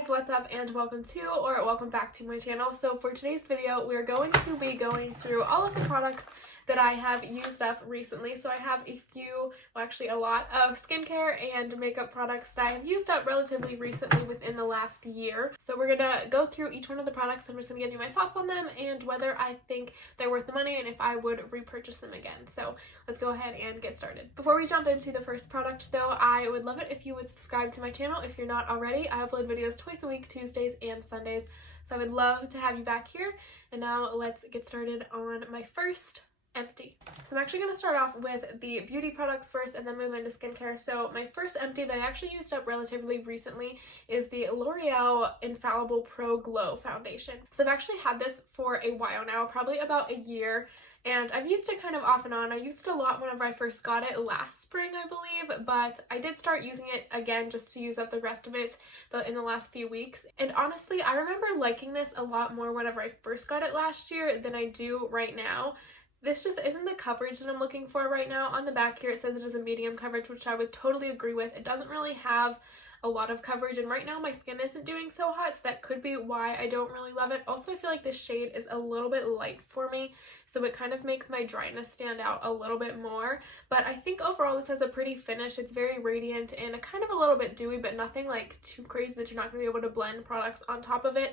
guys, what's up and welcome to or welcome back to my channel. So for today's video, we're going to be going through all of the products that I have used up recently. So I have a few, well actually a lot of skincare and makeup products that I have used up relatively recently within the last year. So we're gonna go through each one of the products. I'm just gonna give you my thoughts on them and whether I think they're worth the money and if I would repurchase them again. So let's go ahead and get started. Before we jump into the first product though, I would love it if you would subscribe to my channel if you're not already. I upload videos twice a week, Tuesdays and Sundays. So I would love to have you back here. And now let's get started on my first empty. So I'm actually going to start off with the beauty products first and then move into skincare. So my first empty that I actually used up relatively recently is the L'Oreal Infallible Pro Glow Foundation. So I've actually had this for a while now, probably about a year. And I've used it kind of off and on. I used it a lot whenever I first got it last spring, I believe, but I did start using it again just to use up the rest of it in the last few weeks. And honestly, I remember liking this a lot more whenever I first got it last year than I do right now. This just isn't the coverage that I'm looking for right now. On the back here, it says it is a medium coverage, which I would totally agree with. It doesn't really have a lot of coverage, and right now my skin isn't doing so hot, so that could be why I don't really love it. Also, I feel like this shade is a little bit light for me, so it kind of makes my dryness stand out a little bit more. But I think overall this has a pretty finish. It's very radiant and kind of a little bit dewy, but nothing like too crazy that you're not going to be able to blend products on top of it.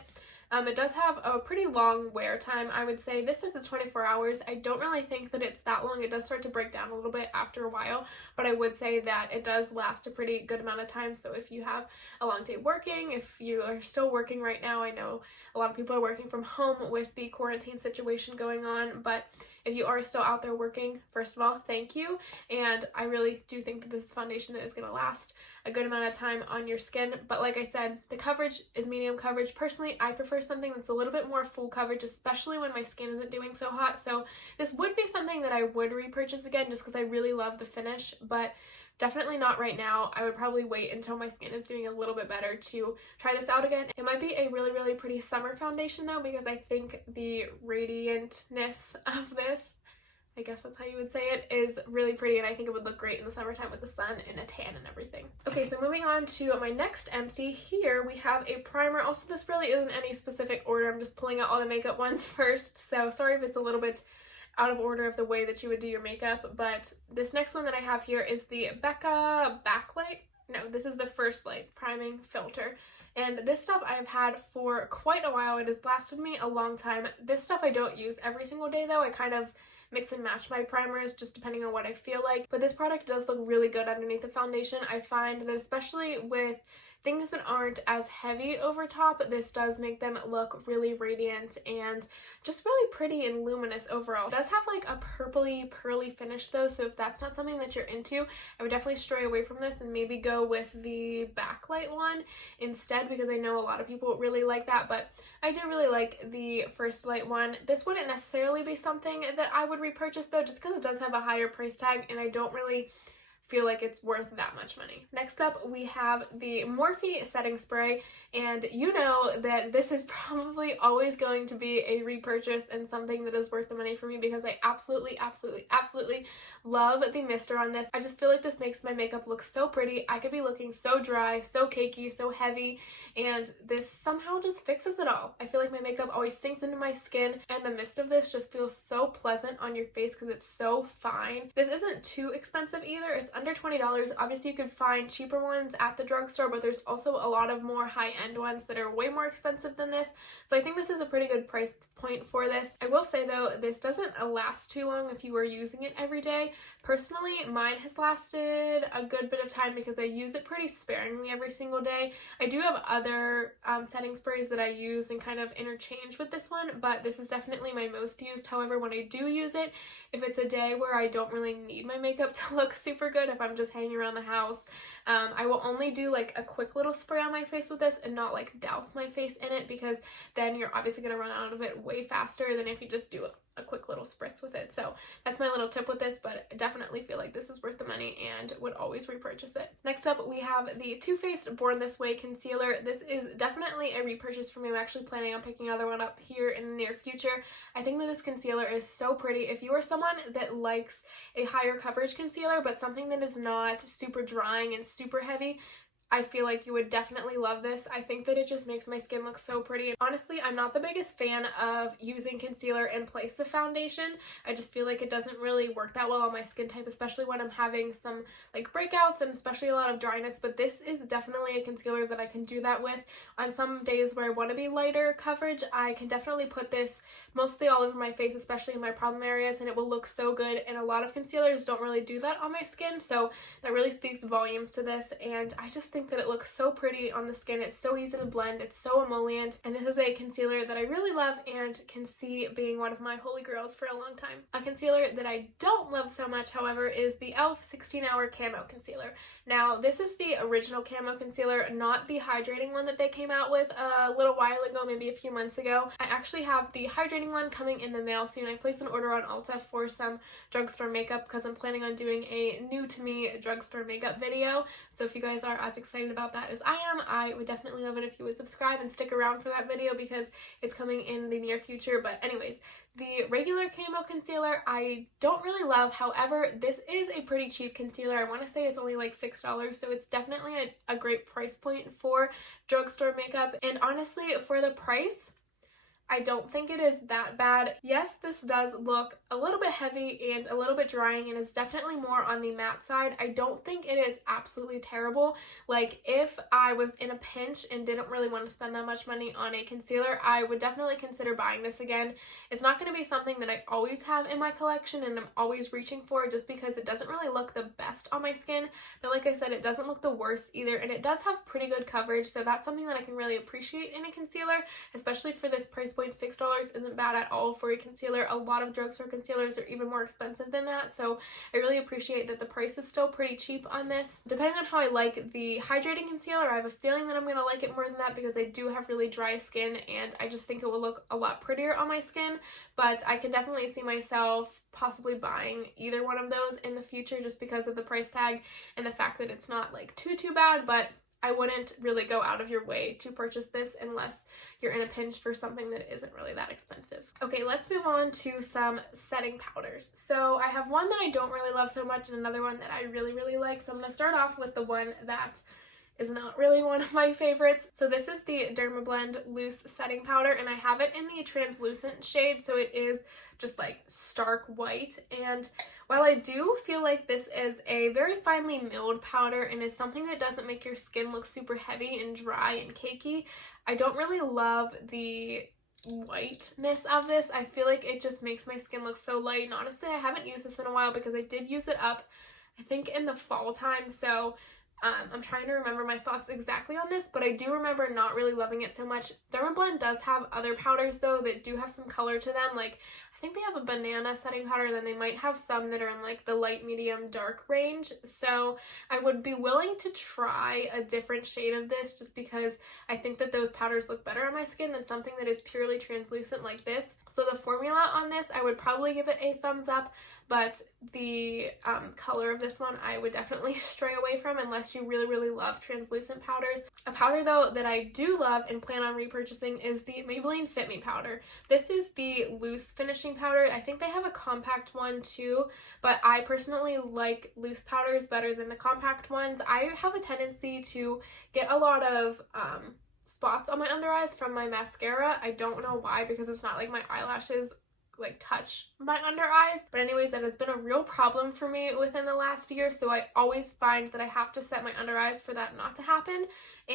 It does have a pretty long wear time. I would say this is 24 hours. I don't really think that it's that long. It does start to break down a little bit after a while, but I would say that it does last a pretty good amount of time. So if you have a long day working, if you are still working right now, I know a lot of people are working from home with the quarantine situation going on, but if you are still out there working, first of all, thank you. And I really do think that this is a foundation that is going to last a good amount of time on your skin. But like I said, the coverage is medium coverage. Personally, I prefer something that's a little bit more full coverage, especially when my skin isn't doing so hot. So this would be something that I would repurchase again just because I really love the finish, but definitely not right now. I would probably wait until my skin is doing a little bit better to try this out again. It might be a really pretty summer foundation though, because I think the radiantness of this, I guess that's how you would say it, is really pretty, and I think it would look great in the summertime with the sun and a tan and everything. Okay, so moving on to my next empty. Here we have a primer. Also, this really isn't any specific order. I'm just pulling out all the makeup ones first, so sorry if it's a little bit out of order of the way that you would do your makeup, but this next one that I have here is the Becca Backlight. No, this is the First Light Priming Filter. And this stuff I've had for quite a while. It has lasted me a long time. This stuff I don't use every single day though. I kind of mix and match my primers just depending on what I feel like. But this product does look really good underneath the foundation. I find that especially with things that aren't as heavy over top, this does make them look really radiant and just really pretty and luminous overall. It does have like a purpley pearly finish though, so if that's not something that you're into, I would definitely stray away from this and maybe go with the Backlight one instead, because I know a lot of people really like that, but I do really like the First Light one. This wouldn't necessarily be something that I would repurchase though, just because it does have a higher price tag and I don't really feel like it's worth that much money. Next up, we have the Morphe setting spray, and you know that this is probably always going to be a repurchase and something that is worth the money for me because I absolutely love the mister on this. I just feel like this makes my makeup look so pretty. I could be looking so dry, so cakey, so heavy, and this somehow just fixes it all. I feel like my makeup always sinks into my skin, and the mist of this just feels so pleasant on your face because it's so fine. This isn't too expensive either. It's under $20. Obviously, you can find cheaper ones at the drugstore, but there's also a lot of more high-end ones that are way more expensive than this. So I think this is a pretty good price point for this. I will say though, this doesn't last too long if you are using it every day. Personally, mine has lasted a good bit of time because I use it pretty sparingly every single day. I do have other setting sprays that I use and kind of interchange with this one, but this is definitely my most used. However, when I do use it, if it's a day where I don't really need my makeup to look super good, if I'm just hanging around the house, I will only do like a quick little spray on my face with this and not like douse my face in it, because then you're obviously going to run out of it way faster than if you just do a quick little spritz with it. So that's my little tip with this, but I definitely feel like this is worth the money and would always repurchase it. Next up, we have the Too Faced Born This Way concealer. This is definitely a repurchase for me. I'm actually planning on picking another one up here in the near future. I think that this concealer is so pretty. If you are someone that likes a higher coverage concealer, but something that is not super drying and super heavy, I feel like you would definitely love this. I think that it just makes my skin look so pretty. And honestly, I'm not the biggest fan of using concealer in place of foundation. I just feel like it doesn't really work that well on my skin type, especially when I'm having some like breakouts and especially a lot of dryness. But this is definitely a concealer that I can do that with. On some days where I want to be lighter coverage, I can definitely put this mostly all over my face, especially in my problem areas, and it will look so good. And a lot of concealers don't really do that on my skin, so that really speaks volumes to this. And I just think that it looks so pretty on the skin. It's so easy to blend, it's so emollient, and this is a concealer that I really love and can see being one of my holy grails for a long time. A concealer that I don't love so much, however, is the e.l.f. 16-Hour Camo Concealer. Now, this is the original camo concealer, not the hydrating one that they came out with a little while ago, maybe a few months ago. I actually have the hydrating one coming in the mail soon. I placed an order on Ulta for some drugstore makeup because I'm planning on doing a new to me drugstore makeup video. So if you guys are as excited about that as I am, I would definitely love it if you would subscribe and stick around for that video because it's coming in the near future. But anyways, the regular camo concealer I don't really love. However, this is a pretty cheap concealer. I want to say it's only like $6, so it's definitely a great price point for drugstore makeup. And honestly, for the price, I don't think it is that bad. Yes, this does look a little bit heavy and a little bit drying and is definitely more on the matte side. I don't think it is absolutely terrible. Like, if I was in a pinch and didn't really want to spend that much money on a concealer, I would definitely consider buying this again. It's not going to be something that I always have in my collection and I'm always reaching for just because it doesn't really look the best on my skin. But like I said, it doesn't look the worst either, and it does have pretty good coverage, so that's something that I can really appreciate in a concealer, especially for this price point. $6 isn't bad at all for a concealer. A lot of drugstore concealers are even more expensive than that, so I really appreciate that the price is still pretty cheap on this. Depending on how I like the hydrating concealer, I have a feeling that I'm going to like it more than that because I do have really dry skin and I just think it will look a lot prettier on my skin. But I can definitely see myself possibly buying either one of those in the future just because of the price tag and the fact that it's not like too bad. But I wouldn't really go out of your way to purchase this unless you're in a pinch for something that isn't really that expensive. Okay, let's move on to some setting powders. So I have one that I don't really love so much and another one that I really like. So I'm going to start off with the one that is not really one of my favorites. So this is the Dermablend Loose Setting Powder, and I have it in the translucent shade, so it is just like stark white. And while I do feel like this is a very finely milled powder and is something that doesn't make your skin look super heavy and dry and cakey, I don't really love the whiteness of this. I feel like it just makes my skin look so light, and honestly I haven't used this in a while because I did use it up I think in the fall time, so I'm trying to remember my thoughts exactly on this, but I do remember not really loving it so much. Dermablend does have other powders though that do have some color to them. Like, I think they have a banana setting powder, then they might have some that are in like the light, medium, dark range. So I would be willing to try a different shade of this just because I think that those powders look better on my skin than something that is purely translucent like this. So the formula on this, I would probably give it a thumbs up, but the color of this one I would definitely stray away from unless you really love translucent powders. A powder though that I do love and plan on repurchasing is the Maybelline Fit Me powder. This is the loose finishing powder. I think they have a compact one too, but I personally like loose powders better than the compact ones. I have a tendency to get a lot of spots on my under eyes from my mascara. I don't know why, because it's not like my eyelashes like touch my under eyes, but anyways, that has been a real problem for me within the last year, so I always find that I have to set my under eyes for that not to happen.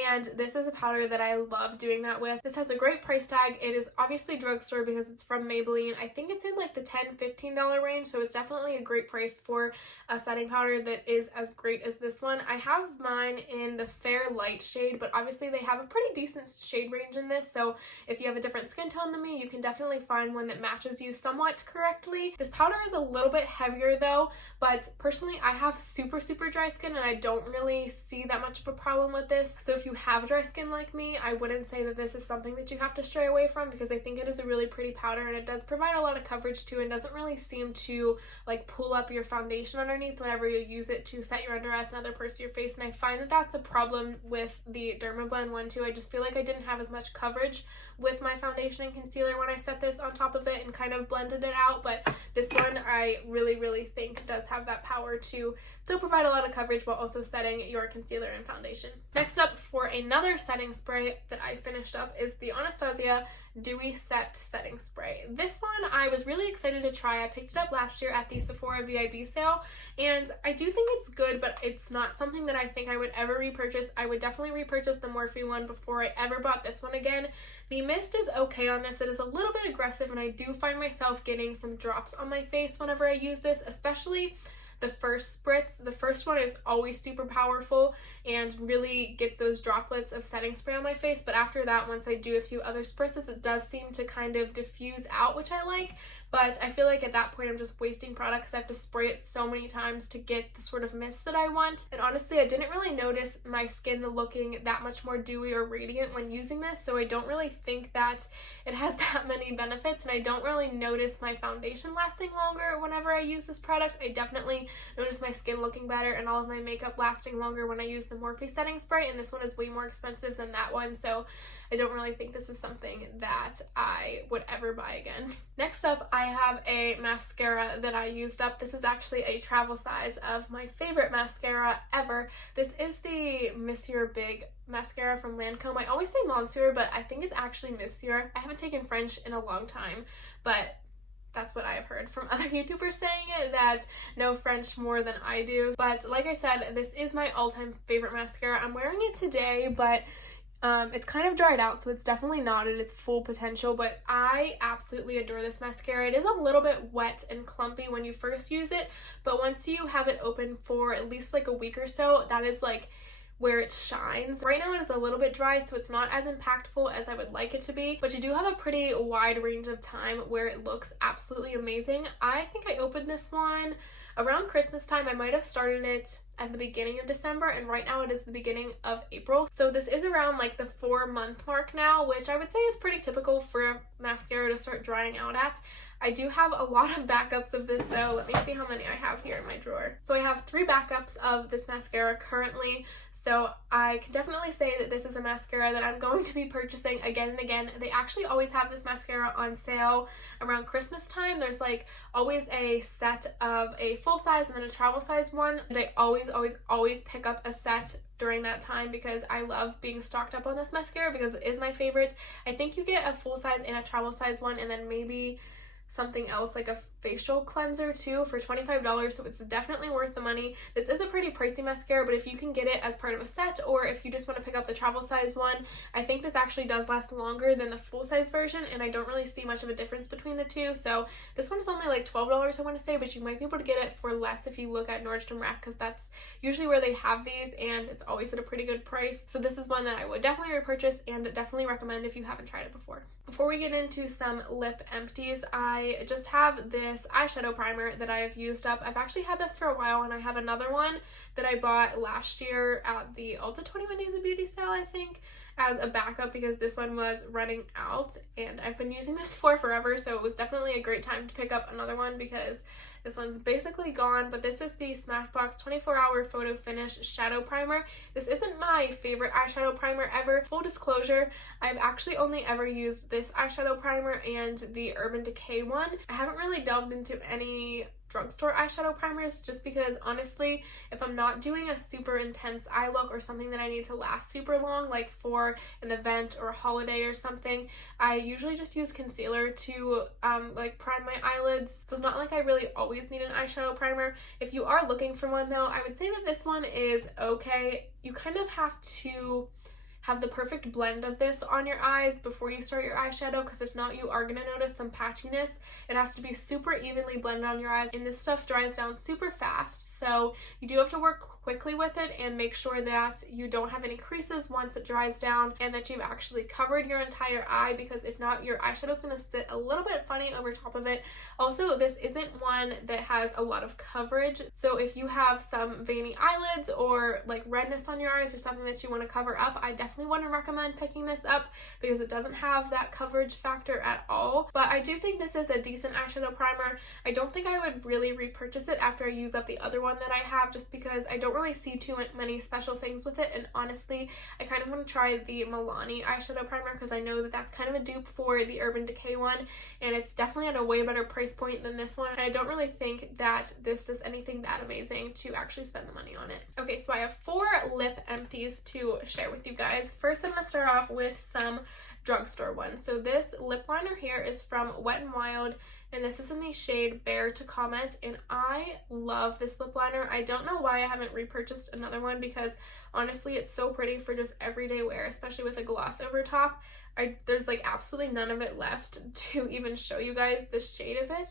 And this is a powder that I love doing that with. This has a great price tag. It is obviously drugstore because it's from Maybelline. I think it's in like the $10-15 range, so it's definitely a great price for a setting powder that is as great as this one. I have mine in the Fair Light shade, but obviously they have a pretty decent shade range in this, so if you have a different skin tone than me, you can definitely find one that matches you somewhat correctly. This powder is a little bit heavier though, but personally I have super dry skin and I don't really see that much of a problem with this. So if you have dry skin like me, I wouldn't say that this is something that you have to stray away from, because I think it is a really pretty powder and it does provide a lot of coverage too and doesn't really seem to like pull up your foundation underneath whenever you use it to set your under eyes and other parts of your face. And I find that that's a problem with the Dermablend one too. I just feel like I didn't have as much coverage with my foundation and concealer when I set this on top of it and kind of of blended it out, but this one I really think does have that power to still provide a lot of coverage while also setting your concealer and foundation. Next up, for another setting spray that I finished up, is the Anastasia Dewy Set Setting Spray. This one I was really excited to try. I picked it up last year at the Sephora VIB sale, and I do think it's good, but it's not something that I think I would ever repurchase. I would definitely repurchase the Morphe one before I ever bought this one again. The mist is okay on this. It is a little bit aggressive, and I do find myself getting some drops on my face whenever I use this, especially the first spritz. The first one is always super powerful and really gets those droplets of setting spray on my face, but after that, once I do a few other spritzes, it does seem to kind of diffuse out, which I like. But I feel like at that point I'm just wasting product because I have to spray it so many times to get the sort of mist that I want. And honestly, I didn't really notice my skin looking that much more dewy or radiant when using this, so I don't really think that it has that many benefits, and I don't really notice my foundation lasting longer whenever I use this product. I definitely notice my skin looking better and all of my makeup lasting longer when I use the Morphe setting spray, and this one is way more expensive than that one, so I don't really think this is something that I would ever buy again. Next up, I have a mascara that I used up. This is actually a travel size of my favorite mascara ever. This is the Monsieur Big mascara from Lancome. I always say Monsieur, but I think it's actually Monsieur. I haven't taken French in a long time, but that's what I have heard from other YouTubers saying it, that know French more than I do. But like I said, this is my all-time favorite mascara. I'm wearing it today, but it's kind of dried out, so it's definitely not at its full potential, but I absolutely adore this mascara. It is a little bit wet and clumpy when you first use it, but once you have it open for at least like a week or so, that is like where it shines. Right now it is a little bit dry, so it's not as impactful as I would like it to be, but you do have a pretty wide range of time where it looks absolutely amazing. I think I opened this one around Christmas time. I might have started it at the beginning of December, and right now it is the beginning of April. So this is around like the 4-month mark now, which I would say is pretty typical for a mascara to start drying out at. I do have a lot of backups of this though. Let me see how many I have here in my drawer. So I have 3 backups of this mascara currently, so I can definitely say that this is a mascara that I'm going to be purchasing again and again. They actually always have this mascara on sale around Christmas time. There's like always a set of a full size and then a travel size one. They always pick up a set during that time because I love being stocked up on this mascara because it is my favorite. I think you get a full size and a travel size one, and then maybe something else like a facial cleanser too for $25, so it's definitely worth the money. This is a pretty pricey mascara, but if you can get it as part of a set, or if you just want to pick up the travel size one, I think this actually does last longer than the full size version, and I don't really see much of a difference between the two. So this one is only like $12 I want to say, but you might be able to get it for less if you look at Nordstrom Rack, because that's usually where they have these, and it's always at a pretty good price. So this is one that I would definitely repurchase and definitely recommend if you haven't tried it before. Before we get into some lip empties, I just have this eyeshadow primer that I have used up. I've actually had this for a while, and I have another one that I bought last year at the Ulta 21 Days of Beauty sale, I think, as a backup because this one was running out, and I've been using this for forever, so it was definitely a great time to pick up another one because this one's basically gone. But this is the Smashbox 24-Hour Photo Finish Shadow Primer. This isn't my favorite eyeshadow primer ever. Full disclosure, I've actually only ever used this eyeshadow primer and the Urban Decay one. I haven't really delved into any drugstore eyeshadow primers just because honestly, if I'm not doing a super intense eye look or something that I need to last super long, like for an event or a holiday or something, I usually just use concealer to like prime my eyelids. So it's not like I really always need an eyeshadow primer. If you are looking for one though, I would say that this one is okay. You kind of have to have the perfect blend of this on your eyes before you start your eyeshadow, because if not, you are going to notice some patchiness. It has to be super evenly blended on your eyes, and this stuff dries down super fast, so you do have to work quickly with it and make sure that you don't have any creases once it dries down and that you've actually covered your entire eye, because if not, your eyeshadow is going to sit a little bit funny over top of it. Also, this isn't one that has a lot of coverage, so if you have some veiny eyelids or like redness on your eyes or something that you want to cover up, I definitely definitely wouldn't recommend picking this up because it doesn't have that coverage factor at all. But I do think this is a decent eyeshadow primer. I don't think I would really repurchase it after I use up the other one that I have, just because I don't really see too many special things with it. And honestly, I kind of want to try the Milani eyeshadow primer because I know that that's kind of a dupe for the Urban Decay one, and it's definitely at a way better price point than this one. And I don't really think that this does anything that amazing to actually spend the money on it. Okay, so I have 4 lip empties to share with you guys. First, I'm going to start off with some drugstore ones. So this lip liner here is from Wet n Wild, and this is in the shade Bare to Comment, and I love this lip liner. I don't know why I haven't repurchased another one because honestly it's so pretty for just everyday wear, especially with a gloss over top. There's like absolutely none of it left to even show you guys the shade of it,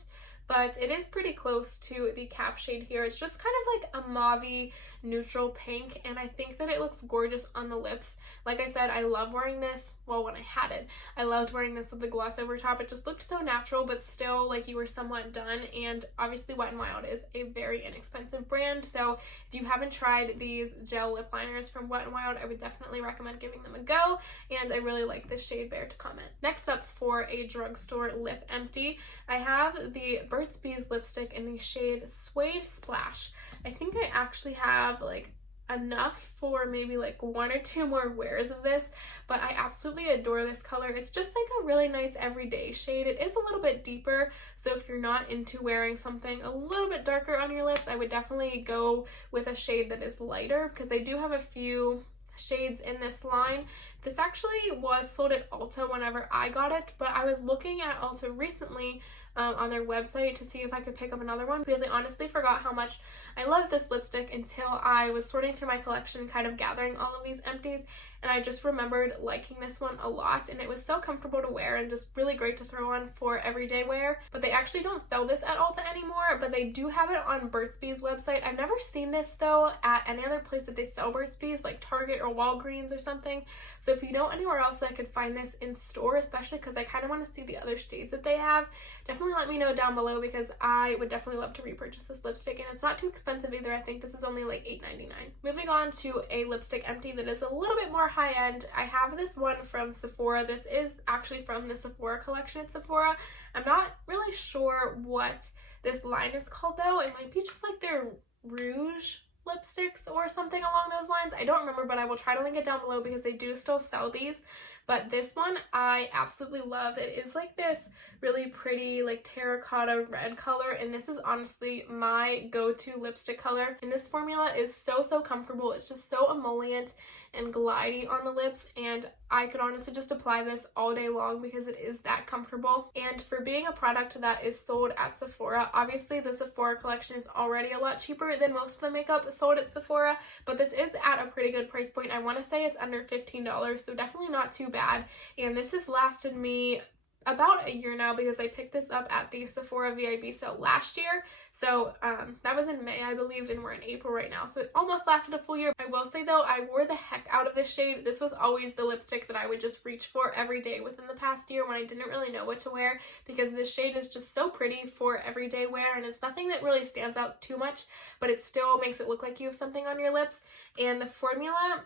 but it is pretty close to the cap shade here. It's just kind of like a mauve-y neutral pink, and I think that it looks gorgeous on the lips. Like I said, I love wearing this, well, when I had it, I loved wearing this with the gloss over top. It just looked so natural, but still like you were somewhat done. And obviously Wet n Wild is a very inexpensive brand, so if you haven't tried these gel lip liners from Wet n Wild, I would definitely recommend giving them a go, and I really like this shade Bare to Comment. Next up, for a drugstore lip empty, I have the Burt's Bees lipstick in the shade Suede Splash. I think I actually have like enough for maybe like 1 or 2 more wears of this, but I absolutely adore this color. It's just like a really nice everyday shade. It is a little bit deeper, so if you're not into wearing something a little bit darker on your lips, I would definitely go with a shade that is lighter, because they do have a few shades in this line. This actually was sold at Ulta whenever I got it, but I was looking at Ulta recently on their website to see if I could pick up another one, because I honestly forgot how much I loved this lipstick until I was sorting through my collection, kind of gathering all of these empties, and I just remembered liking this one a lot, and it was so comfortable to wear and just really great to throw on for everyday wear. But they actually don't sell this at Ulta anymore, but they do have it on Burt's Bees website. I've never seen this though at any other place that they sell Burt's Bees, like Target or Walgreens or something. So if you know anywhere else that I could find this in store, especially because I kind of want to see the other shades that they have, definitely let me know down below, because I would definitely love to repurchase this lipstick, and it's not too expensive either. I think this is only like $8.99. Moving on to a lipstick empty that is a little bit more high end, I have this one from Sephora. This is actually from the Sephora collection at Sephora. I'm not really sure what this line is called though. It might be just like their Rouge lipsticks or something along those lines. I don't remember, but I will try to link it down below because they do still sell these. But this one I absolutely love. It is like this really pretty like terracotta red color, and this is honestly my go-to lipstick color. And this formula is so comfortable. It's just so emollient and glidey on the lips, and I could honestly just apply this all day long because it is that comfortable. And for being a product that is sold at Sephora, obviously the Sephora collection is already a lot cheaper than most of the makeup sold at Sephora, but this is at a pretty good price point. I want to say it's under $15, so definitely not too bad. And this has lasted me about a year now because I picked this up at the Sephora VIB sale last year. So that was in May, I believe, and we're in April right now. So it almost lasted a full year. I will say though, I wore the heck out of this shade. This was always the lipstick that I would just reach for every day within the past year when I didn't really know what to wear, because this shade is just so pretty for everyday wear, and it's nothing that really stands out too much, but it still makes it look like you have something on your lips. And the formula,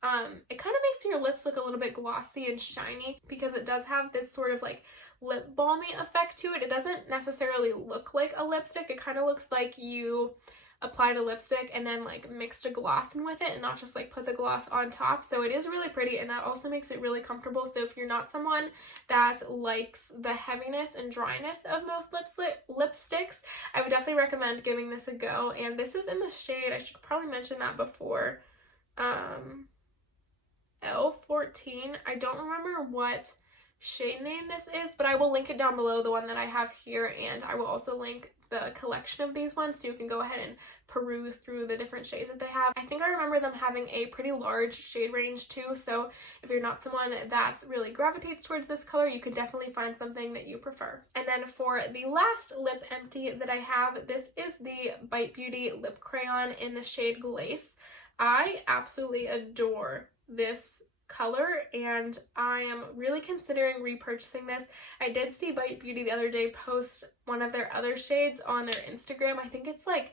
it kind of makes your lips look a little bit glossy and shiny because it does have this sort of like lip balmy effect to it. It doesn't necessarily look like a lipstick. It kind of looks like you applied a lipstick and then like mixed a gloss in with it and not just like put the gloss on top. So it is really pretty, and that also makes it really comfortable. So if you're not someone that likes the heaviness and dryness of most lipsticks, I would definitely recommend giving this a go. And this is in the shade, I should probably mention that before, L14. I don't remember what shade name this is, but I will link it down below, the one that I have here, and I will also link the collection of these ones so you can go ahead and peruse through the different shades that they have. I think I remember them having a pretty large shade range too, so if you're not someone that really gravitates towards this color, you could definitely find something that you prefer. And then for the last lip empty that I have, this is the Bite Beauty lip crayon in the shade Glace. I absolutely adore this color, and I am really considering repurchasing this. I did see Bite Beauty the other day post one of their other shades on their Instagram. I think it's like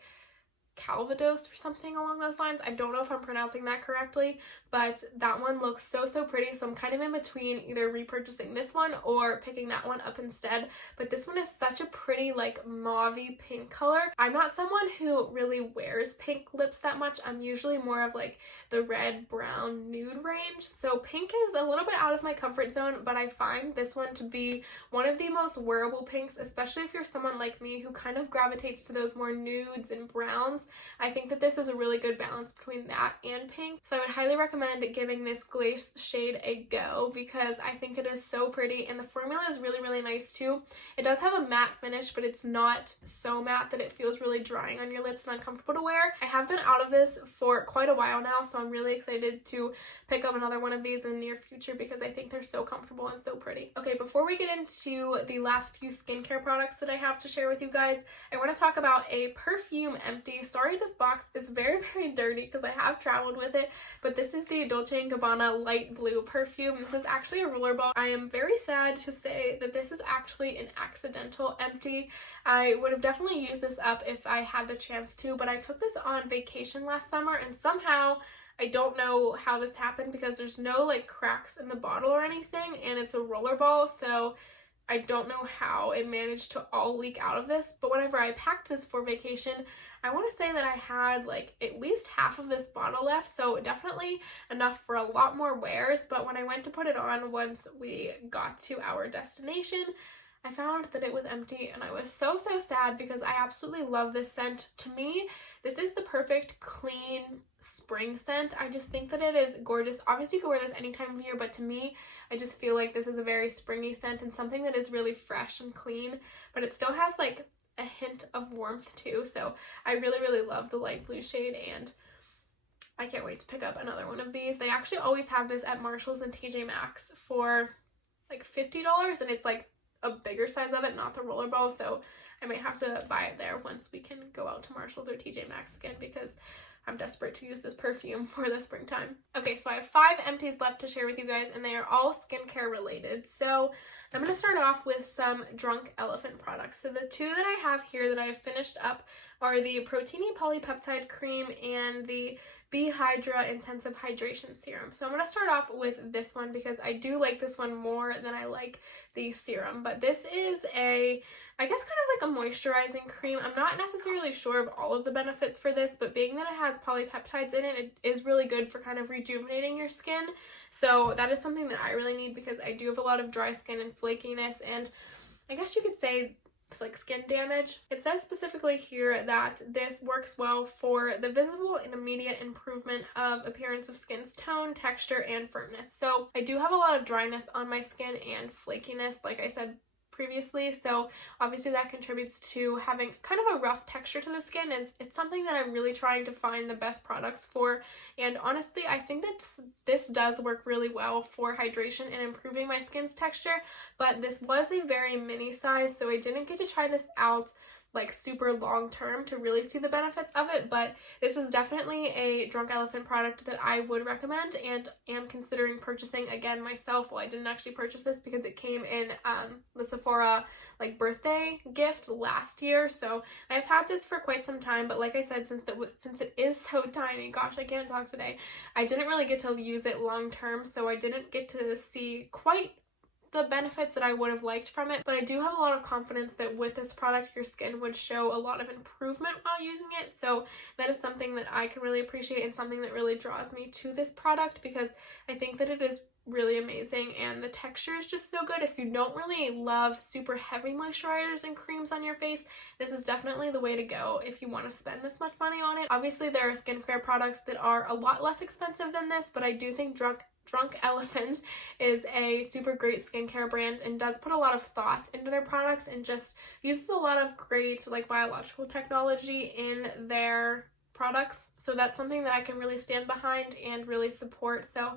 Calvados or something along those lines. I don't know if I'm pronouncing that correctly, but that one looks so pretty, so I'm kind of in between either repurchasing this one or picking that one up instead. But this one is such a pretty like mauve-y pink color. I'm not someone who really wears pink lips that much. I'm usually more of like the red, brown, nude range, so pink is a little bit out of my comfort zone, but I find this one to be one of the most wearable pinks, especially if you're someone like me who kind of gravitates to those more nudes and browns. I think that this is a really good balance between that and pink, so I would highly recommend giving this glaze shade a go because I think it is so pretty, and the formula is really nice too. It does have a matte finish, but it's not so matte that it feels really drying on your lips and uncomfortable to wear. I have been out of this for quite a while now, so I'm really excited to pick up another one of these in the near future because I think they're so comfortable and so pretty. Okay, before we get into the last few skincare products that I have to share with you guys, I want to talk about a perfume empty. Sorry, this box is very dirty because I have traveled with it, but this is the Dolce & Gabbana light blue perfume. This is actually a rollerball. I am very sad to say that this is actually an accidental empty. I would have definitely used this up if I had the chance to, but I took this on vacation last summer and somehow I don't know how this happened because there's no like cracks in the bottle or anything, and it's a rollerball, so I don't know how it managed to all leak out of this. But whenever I packed this for vacation, I want to say that I had like at least half of this bottle left, so definitely enough for a lot more wears. But when I went to put it on once we got to our destination, I found that it was empty, and I was so sad because I absolutely love this scent. To me, this is the perfect clean spring scent. I just think that it is gorgeous. Obviously you can wear this any time of year, but to me, I just feel like this is a very springy scent and something that is really fresh and clean, but it still has like a hint of warmth too. So I really love the light blue shade, and I can't wait to pick up another one of these. They actually always have this at Marshall's and TJ Maxx for like $50, and it's like a bigger size of it, not the rollerball, so I might have to buy it there once we can go out to Marshall's or TJ Maxx again because I'm desperate to use this perfume for the springtime. Okay, so I have 5 empties left to share with you guys, and they are all skincare related. So I'm going to start off with some Drunk Elephant products. So the two that I have here that I have finished up are the Protini Polypeptide Cream and the Be Hydra Intensive Hydration Serum. So I'm going to start off with this one because I do like this one more than I like the serum. But this is a, I guess kind of like a moisturizing cream. I'm not necessarily sure of all of the benefits for this, but being that it has polypeptides in it, it is really good for kind of rejuvenating your skin. So that is something that I really need because I do have a lot of dry skin and flakiness, and I guess you could say it's like skin damage. It says specifically here that this works well for the visible and immediate improvement of appearance of skin's tone, texture, and firmness. So I do have a lot of dryness on my skin and flakiness, like I said previously, so obviously that contributes to having kind of a rough texture to the skin. It's something that I'm really trying to find the best products for, and honestly I think that this does work really well for hydration and improving my skin's texture, but this was a very mini size, so I didn't get to try this out like super long term to really see the benefits of it, but this is definitely a Drunk Elephant product that I would recommend and am considering purchasing again myself. Well, I didn't actually purchase this because it came in the Sephora like birthday gift last year, so I've had this for quite some time, but like I said, since it is so tiny, gosh, I can't talk today, I didn't really get to use it long term, so I didn't get to see quite the benefits that I would have liked from it, but I do have a lot of confidence that with this product your skin would show a lot of improvement while using it, so that is something that I can really appreciate and something that really draws me to this product because I think that it is really amazing and the texture is just so good. If you don't really love super heavy moisturizers and creams on your face, this is definitely the way to go if you want to spend this much money on it. Obviously there are skincare products that are a lot less expensive than this, but I do think Drunk Elephant is a super great skincare brand and does put a lot of thought into their products and just uses a lot of great like biological technology in their products. So that's something that I can really stand behind and really support. So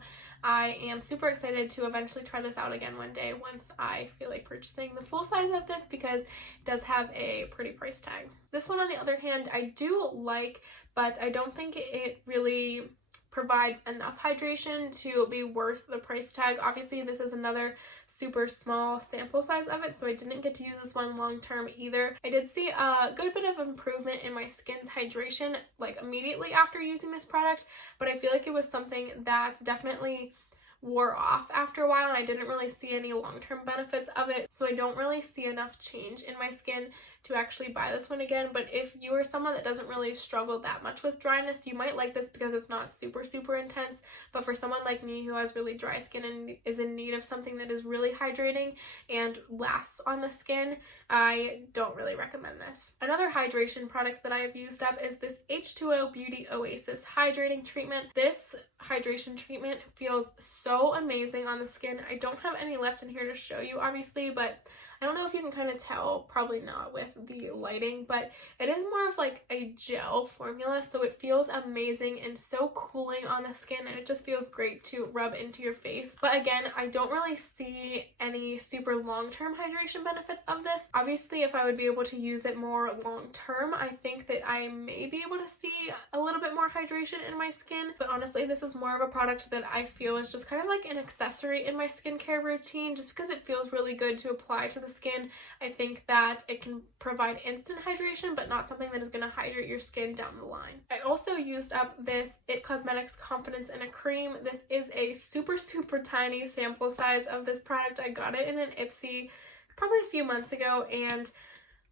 I am super excited to eventually try this out again one day once I feel like purchasing the full size of this because it does have a pretty price tag. This one on the other hand I do like, but I don't think it really provides enough hydration to be worth the price tag. Obviously, this is another super small sample size of it, so I didn't get to use this one long term either. I did see a good bit of improvement in my skin's hydration like immediately after using this product, but I feel like it was something that definitely wore off after a while, and I didn't really see any long-term benefits of it, so I don't really see enough change in my skin to actually buy this one again. But if you are someone that doesn't really struggle that much with dryness, you might like this because it's not super intense. But for someone like me who has really dry skin and is in need of something that is really hydrating and lasts on the skin, I don't really recommend this. Another hydration product that I have used up is this H2O Beauty Oasis Hydrating Treatment. This hydration treatment feels so amazing on the skin. I don't have any left in here to show you, obviously, but I don't know if you can kind of tell, probably not with the lighting, but it is more of like a gel formula, so it feels amazing and so cooling on the skin, and it just feels great to rub into your face. But again, I don't really see any super long-term hydration benefits of this. Obviously, if I would be able to use it more long-term, I think that I may be able to see a little bit more hydration in my skin, but honestly, this is more of a product that I feel is just kind of like an accessory in my skincare routine, just because it feels really good to apply to the skin. I think that it can provide instant hydration, but not something that is going to hydrate your skin down the line. I also used up this It Cosmetics Confidence in a Cream. This is a super tiny sample size of this product. I got it in an Ipsy probably a few months ago, and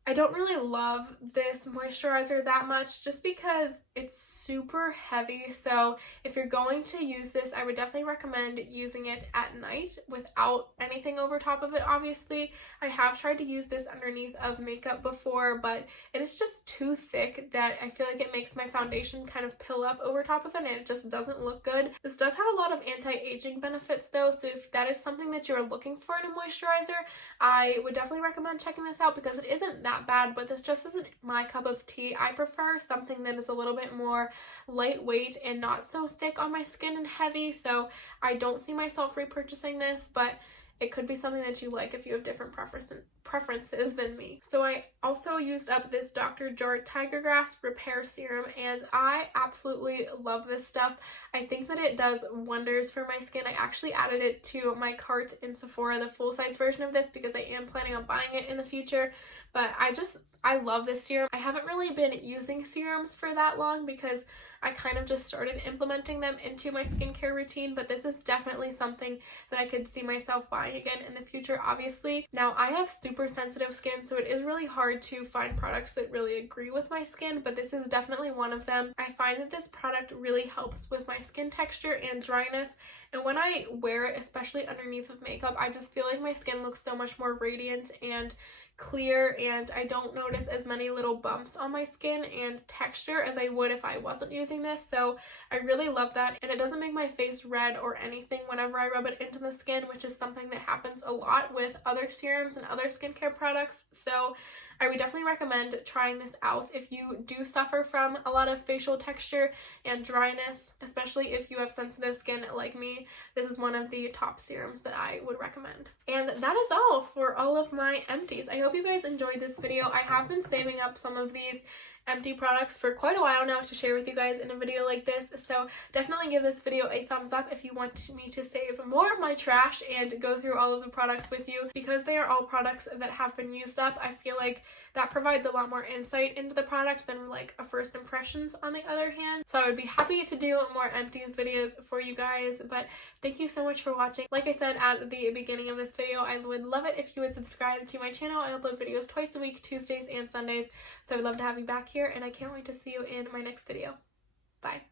I don't really love this moisturizer that much just because it's super heavy. So if you're going to use this, I would definitely recommend using it at night without anything over top of it, obviously. I have tried to use this underneath of makeup before, but it is just too thick that I feel like it makes my foundation kind of pill up over top of it, and it just doesn't look good. This does have a lot of anti-aging benefits though, so if that is something that you're looking for in a moisturizer, I would definitely recommend checking this out because it isn't that bad, but this just isn't my cup of tea. I prefer something that is a little bit more lightweight and not so thick on my skin and heavy, so I don't see myself repurchasing this, but it could be something that you like if you have different preferences than me. So I also used up this Dr. Jart Tiger Grass Repair Serum, and I absolutely love this stuff. I think that it does wonders for my skin. I actually added it to my cart in Sephora, the full-size version of this, because I am planning on buying it in the future. But I love this serum. I haven't really been using serums for that long because I kind of just started implementing them into my skincare routine, but this is definitely something that I could see myself buying again in the future, obviously. Now, I have super sensitive skin, so it is really hard to find products that really agree with my skin, but this is definitely one of them. I find that this product really helps with my skin texture and dryness, and when I wear it, especially underneath of makeup, I just feel like my skin looks so much more radiant and clear, and I don't notice as many little bumps on my skin and texture as I would if I wasn't using this. So I really love that, and it doesn't make my face red or anything whenever I rub it into the skin, which is something that happens a lot with other serums and other skincare products. So I would definitely recommend trying this out if you do suffer from a lot of facial texture and dryness, especially if you have sensitive skin like me. This is one of the top serums that I would recommend. And that is all for all of my empties. I hope you guys enjoyed this video. I have been saving up some of these empty products for quite a while now to share with you guys in a video like this, so definitely give this video a thumbs up if you want me to save more of my trash and go through all of the products with you, because they are all products that have been used up. I feel like that provides a lot more insight into the product than like a first impressions on the other hand. So I would be happy to do more empties videos for you guys, but thank you so much for watching. Like I said at the beginning of this video, I would love it if you would subscribe to my channel. I upload videos twice a week, Tuesdays and Sundays, so I would love to have you back here, and I can't wait to see you in my next video. Bye.